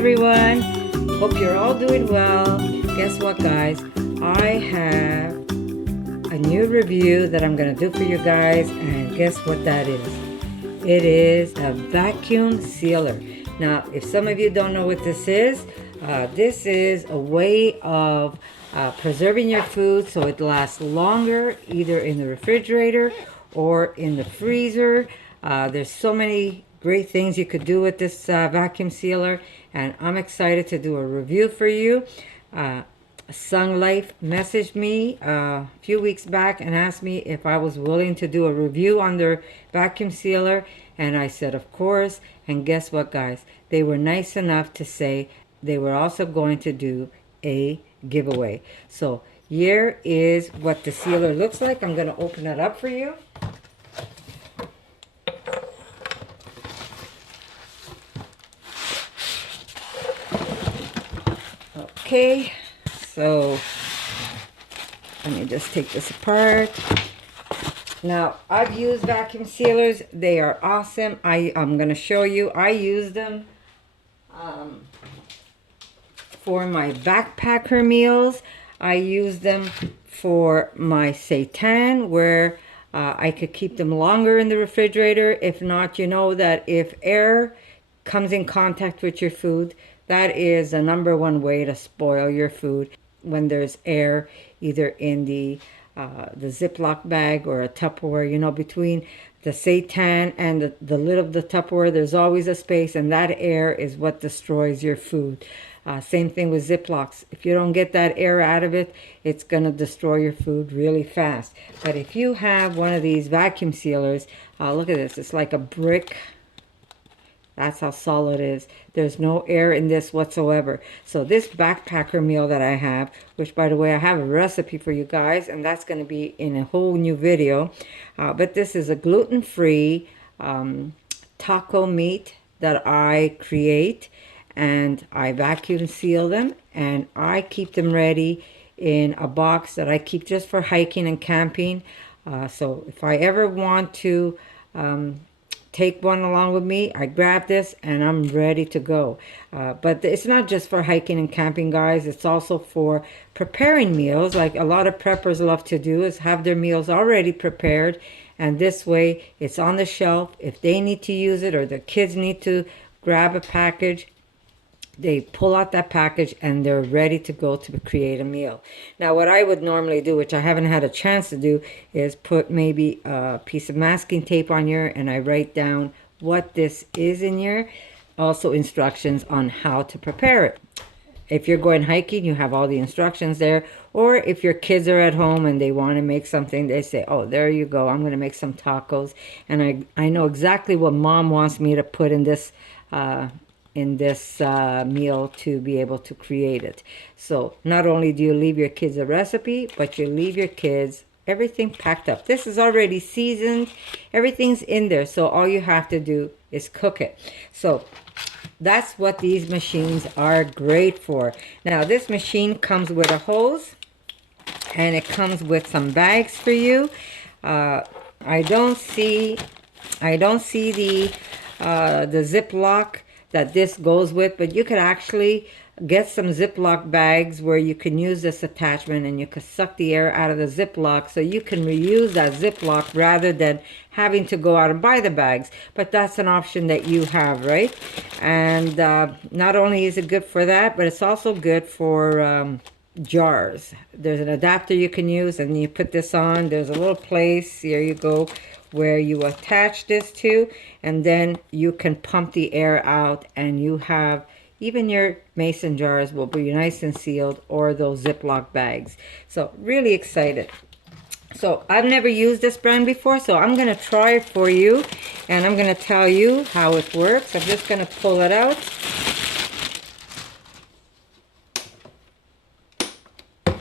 everyone, hope you're all doing well. Guess what, guys, I have a new review that I'm gonna do for you guys, and guess what that is? It is a vacuum sealer. Now, if some of you don't know what this is a way of preserving your food so it lasts longer, either in the refrigerator or in the freezer. There's so many great things you could do with this vacuum sealer, and I'm excited to do a review for you. SUNGLIFE messaged me a few weeks back and asked me if I was willing to do a review on their vacuum sealer, and I said of course. And guess what, guys, they were nice enough to say they were also going to do a giveaway. So here is what the sealer looks like. I'm going to open it up for you. Okay, so let me just take this apart. Now, I've used vacuum sealers. They are awesome. I'm going to show you. I use them for my backpacker meals. I use them for my seitan, where I could keep them longer in the refrigerator. If not, you know that if air comes in contact with your food, that is the #1 way to spoil your food. When there's air, either in the Ziploc bag or a Tupperware, you know, between the seitan and the lid of the Tupperware, there's always a space, and that air is what destroys your food. Same thing with Ziplocs. If you don't get that air out of it, it's going to destroy your food really fast. But if you have one of these vacuum sealers, look at this. It's like a brick. That's how solid it is. There's no air in this whatsoever. So this backpacker meal that I have, which by the way, I have a recipe for you guys, and that's going to be in a whole new video. But this is a gluten-free taco meat that I create, and I vacuum seal them, and I keep them ready in a box that I keep just for hiking and camping. So if I ever want to take one along with me, I grab this and I'm ready to go. But it's not just for hiking and camping, guys. It's also for preparing meals, like a lot of preppers love to do, is have their meals already prepared, and this way it's on the shelf. If they need to use it or their kids need to grab a package, they pull out that package and they're ready to go to create a meal. Now, what I would normally do, which I haven't had a chance to do, is put maybe a piece of masking tape on here, and I write down what this is in here. Also instructions on how to prepare it. If you're going hiking, you have all the instructions there. Or if your kids are at home and they want to make something, they say, oh, there you go, I'm going to make some tacos. And I know exactly what mom wants me to put in this meal to be able to create it. So not only do you leave your kids a recipe, but you leave your kids everything packed up. This is already seasoned. Everything's in there. So all you have to do is cook it. So that's what these machines are great for. Now, this machine comes with a hose, and it comes with some bags for you. I don't see the Ziploc that this goes with, but you could actually get some Ziploc bags where you can use this attachment and you can suck the air out of the Ziploc, so you can reuse that Ziploc rather than having to go out and buy the bags. But that's an option that you have, right? And not only is it good for that, but it's also good for jars. There's an adapter you can use, and you put this on. There's a little place, here you go, where you attach this to, and then you can pump the air out, and you have, even your mason jars will be nice and sealed, or those Ziploc bags. So really excited. So I've never used this brand before, so I'm going to try it for you, and I'm going to tell you how it works. I'm just going to pull it out.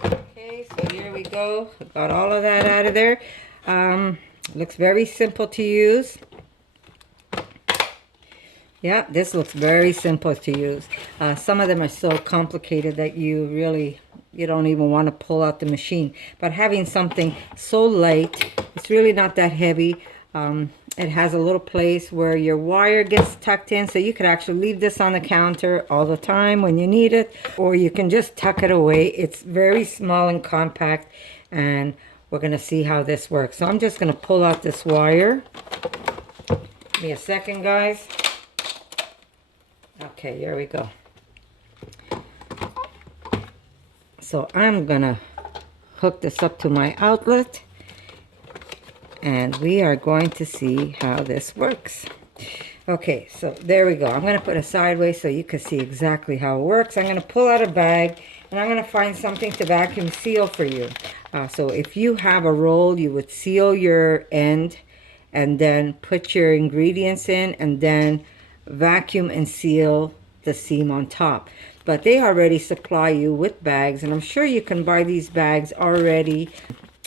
Okay, so here we go. Got all of that out of there. Looks very simple to use. Yeah, this looks very simple to use. Some of them are so complicated that you don't even want to pull out the machine. But having something so light, it's really not that heavy. It has a little place where your wire gets tucked in, so you could actually leave this on the counter all the time when you need it, or you can just tuck it away. It's very small and compact, and we're going to see how this works. So I'm just going to pull out this wire. Give me a second, guys. Okay, here we go. So I'm going to hook this up to my outlet, and we are going to see how this works. Okay, so there we go. I'm going to put it sideways so you can see exactly how it works. I'm going to pull out a bag, and I'm going to find something to vacuum seal for you. So if you have a roll, you would seal your end and then put your ingredients in, and then vacuum and seal the seam on top. But they already supply you with bags, and I'm sure you can buy these bags already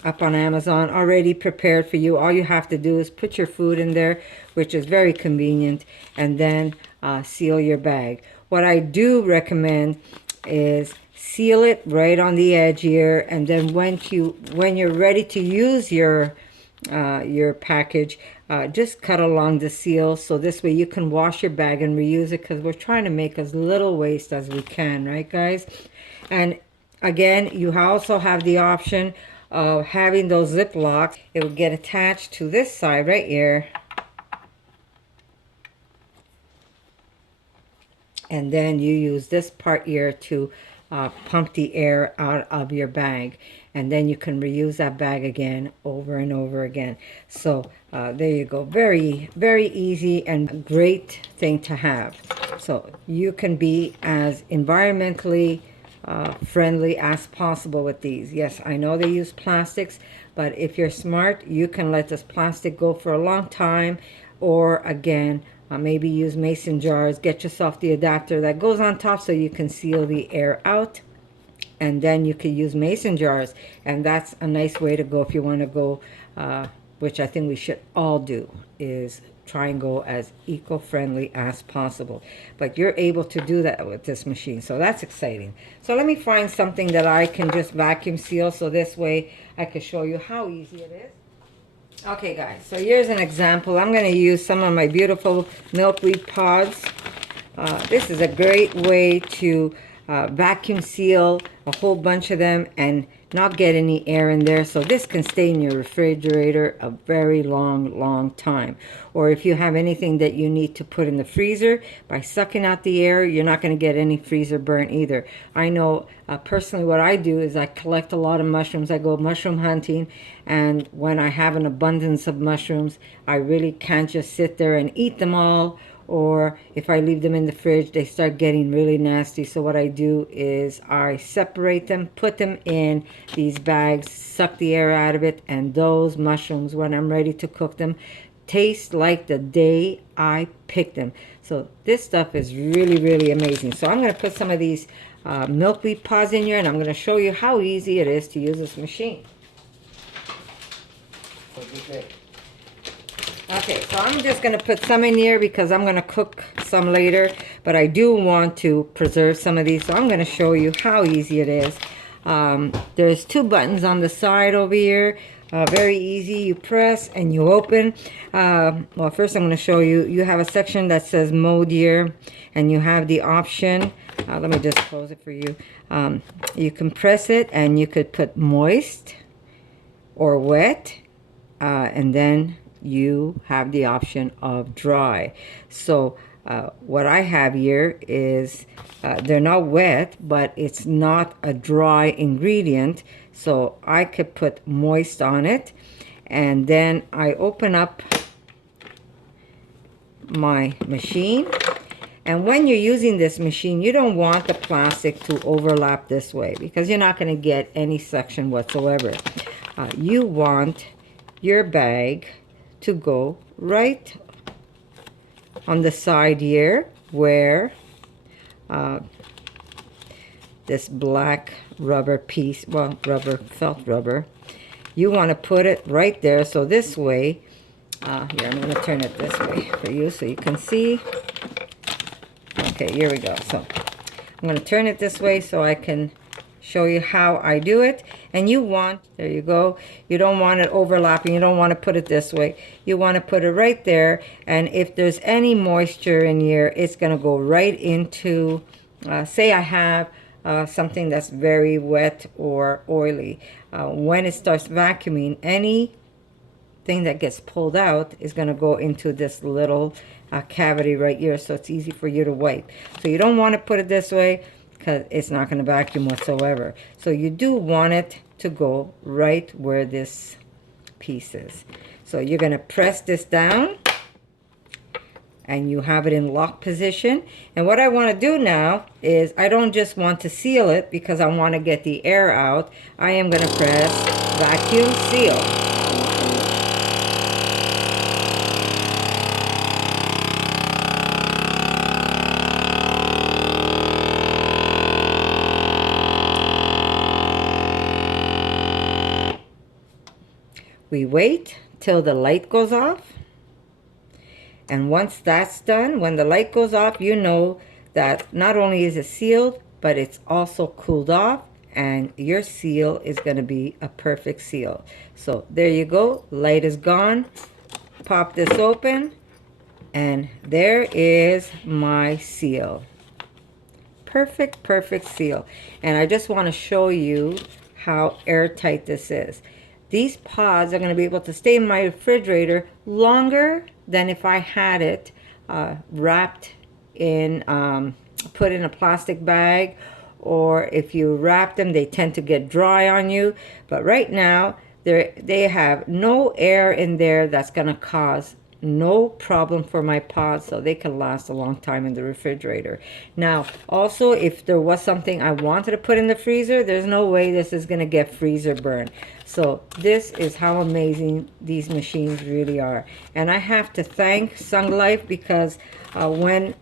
up on Amazon, already prepared for you. All you have to do is put your food in there, which is very convenient, and then seal your bag. What I do recommend is seal it right on the edge here, and then when you're ready to use your package, just cut along the seal, so this way you can wash your bag and reuse it, because we're trying to make as little waste as we can, right guys? And again, you also have the option of having those zip locks. It will get attached to this side right here, and then you use this part here to pump the air out of your bag, and then you can reuse that bag again over and over again. So there you go. Very, very easy and a great thing to have. So you can be as environmentally friendly as possible with these. Yes, I know they use plastics, but if you're smart, you can let this plastic go for a long time, or again, maybe use mason jars. Get yourself the adapter that goes on top so you can seal the air out, and then you can use mason jars, and that's a nice way to go if you want to go, which I think we should all do, is try and go as eco-friendly as possible. But you're able to do that with this machine, so that's exciting. So let me find something that I can just vacuum seal, so this way I can show you how easy it is. Okay guys, so here's an example. I'm going to use some of my beautiful milkweed pods. This is a great way to vacuum seal a whole bunch of them and not get any air in there. So this can stay in your refrigerator a very long time. Or if you have anything that you need to put in the freezer, by sucking out the air, you're not going to get any freezer burn either. I know personally what I do is I collect a lot of mushrooms. I go mushroom hunting, and when I have an abundance of mushrooms, I really can't just sit there and eat them all. Or if I leave them in the fridge, they start getting really nasty. So what I do is I separate them, put them in these bags, suck the air out of it, and those mushrooms, when I'm ready to cook them, taste like the day I picked them. So this stuff is really amazing. So I'm going to put some of these milkweed pods in here, and I'm going to show you how easy it is to use this machine. So be good. Okay, so I'm just going to put some in here because I'm going to cook some later, but I do want to preserve some of these, so I'm going to show you how easy it is. There's two buttons on the side over here. Very easy. You press and you open. Well, first I'm going to show you. You have a section that says mode here, and you have the option. Let me just close it for you. You can press it, and you could put moist or wet, and then you have the option of dry. So what I have here is they're not wet, but it's not a dry ingredient, so I could put moist on it, and then I open up my machine. And when you're using this machine, you don't want the plastic to overlap this way, because you're not going to get any suction whatsoever. You want your bag to go right on the side here where this black rubber piece, well, rubber, felt rubber, you want to put it right there. So this way, here, I'm going to turn it this way for you so you can see. Okay, here we go. So I'm going to turn it this way so I can show you how I do it. And you want, there you go, you don't want it overlapping, you don't want to put it this way, you want to put it right there. And if there's any moisture in here, it's going to go right into, say I have something that's very wet or oily. When it starts vacuuming, anything that gets pulled out is going to go into this little cavity right here, so it's easy for you to wipe. So you don't want to put it this way because it's not going to vacuum whatsoever. So you do want it to go right where this piece is. So you're going to press this down and you have it in lock position. And what I want to do now is, I don't just want to seal it because I want to get the air out. I am going to press vacuum seal. We wait till the light goes off. And once that's done, when the light goes off, you know that not only is it sealed, but it's also cooled off, and your seal is going to be a perfect seal. So there you go. Light is gone. Pop this open, and there is my seal. Perfect, perfect seal. And I just want to show you how airtight this is. These pods are going to be able to stay in my refrigerator longer than if I had it wrapped in, put in a plastic bag, or if you wrap them, they tend to get dry on you. But right now, they have no air in there that's going to cause no problem for my pods, so they can last a long time in the refrigerator. Now, also, if there was something I wanted to put in the freezer, there's no way this is going to get freezer burn. So this is how amazing these machines really are. And I have to thank SUNGLIFE because when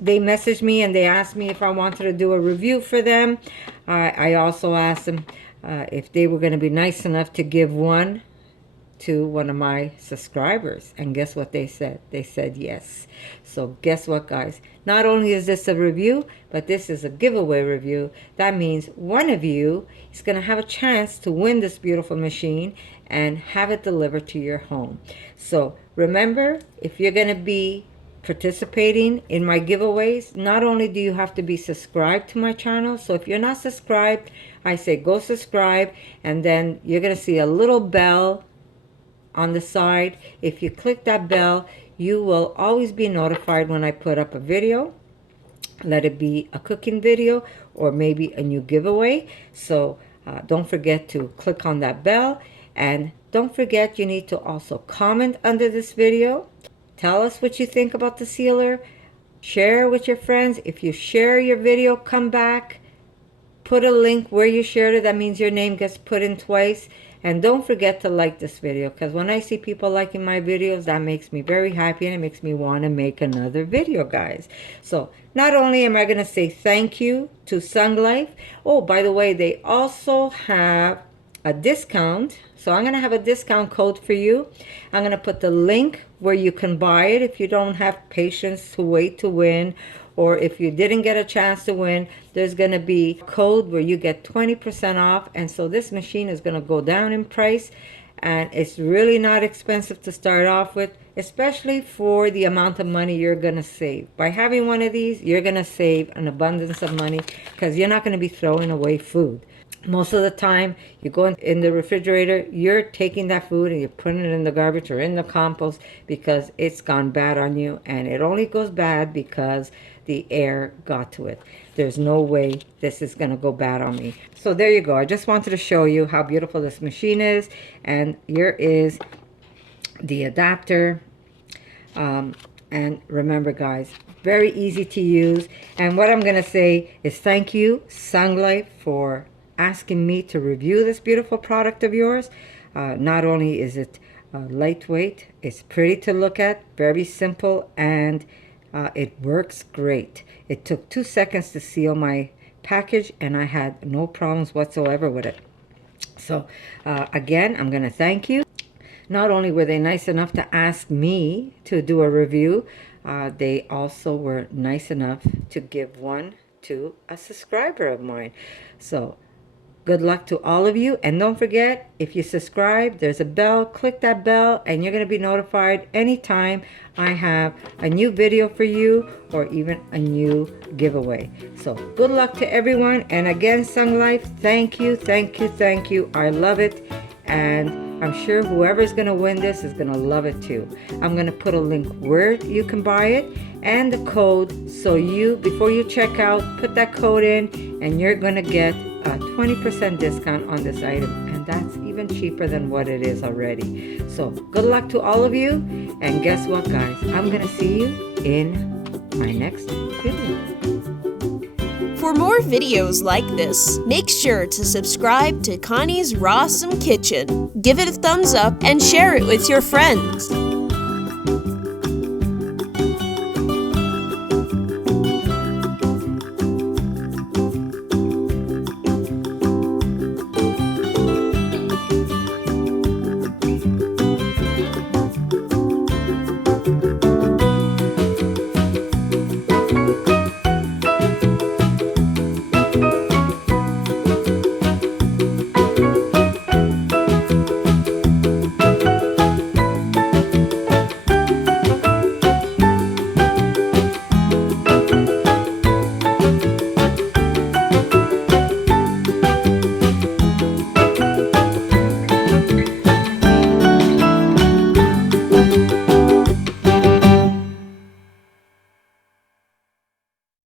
they messaged me and they asked me if I wanted to do a review for them, I also asked them if they were going to be nice enough to give one to one of my subscribers, and guess what they said? They said yes. So guess what, guys? Not only is this a review, but this is a giveaway review. That means one of you is going to have a chance to win this beautiful machine and have it delivered to your home. So remember, if you're going to be participating in my giveaways, not only do you have to be subscribed to my channel, so if you're not subscribed, I say go subscribe, and then you're going to see a little bell on the side. If you click that bell, you will always be notified when I put up a video. Let it be a cooking video or maybe a new giveaway. So don't forget to click on that bell, and don't forget you need to also comment under this video. Tell us what you think about the sealer. Share with your friends. If you share your video, come back, put a link where you shared it. That means your name gets put in twice. And don't forget to like this video, because when I see people liking my videos, that makes me very happy and it makes me want to make another video, guys. So not only am I going to say thank you to SUNGLIFE, oh, by the way, they also have a discount. So I'm going to have a discount code for you. I'm going to put the link where you can buy it if you don't have patience to wait to win, or if you didn't get a chance to win, there's going to be a code where you get 20% off. And so this machine is going to go down in price, and it's really not expensive to start off with, especially for the amount of money you're going to save. By having one of these, you're going to save an abundance of money because you're not going to be throwing away food. Most of the time, you go in the refrigerator, you're taking that food and you're putting it in the garbage or in the compost because it's gone bad on you, and it only goes bad because the air got to it. There's no way this is going to go bad on me. So there you go. I just wanted to show you how beautiful this machine is. And here is the adapter. And remember, guys, very easy to use. And what I'm going to say is thank you, SUNGLIFE, for asking me to review this beautiful product of yours. Not only is it lightweight, it's pretty to look at, very simple, and it works great. It took 2 seconds to seal my package, and I had no problems whatsoever with it. So again, I'm going to thank you. Not only were they nice enough to ask me to do a review, they also were nice enough to give one to a subscriber of mine. So good luck to all of you. And don't forget, if you subscribe, there's a bell. Click that bell and you're going to be notified anytime I have a new video for you or even a new giveaway. So good luck to everyone. And again, SUNGLIFE, thank you, thank you, thank you. I love it. And I'm sure whoever's going to win this is going to love it too. I'm going to put a link where you can buy it and the code, so you, before you check out, put that code in and you're going to get a 20% discount on this item, and that's even cheaper than what it is already. So good luck to all of you, and guess what, guys, I'm going to see you in my next video. For more videos like this, make sure to subscribe to Connie's RAWsome Kitchen, give it a thumbs up, and share it with your friends.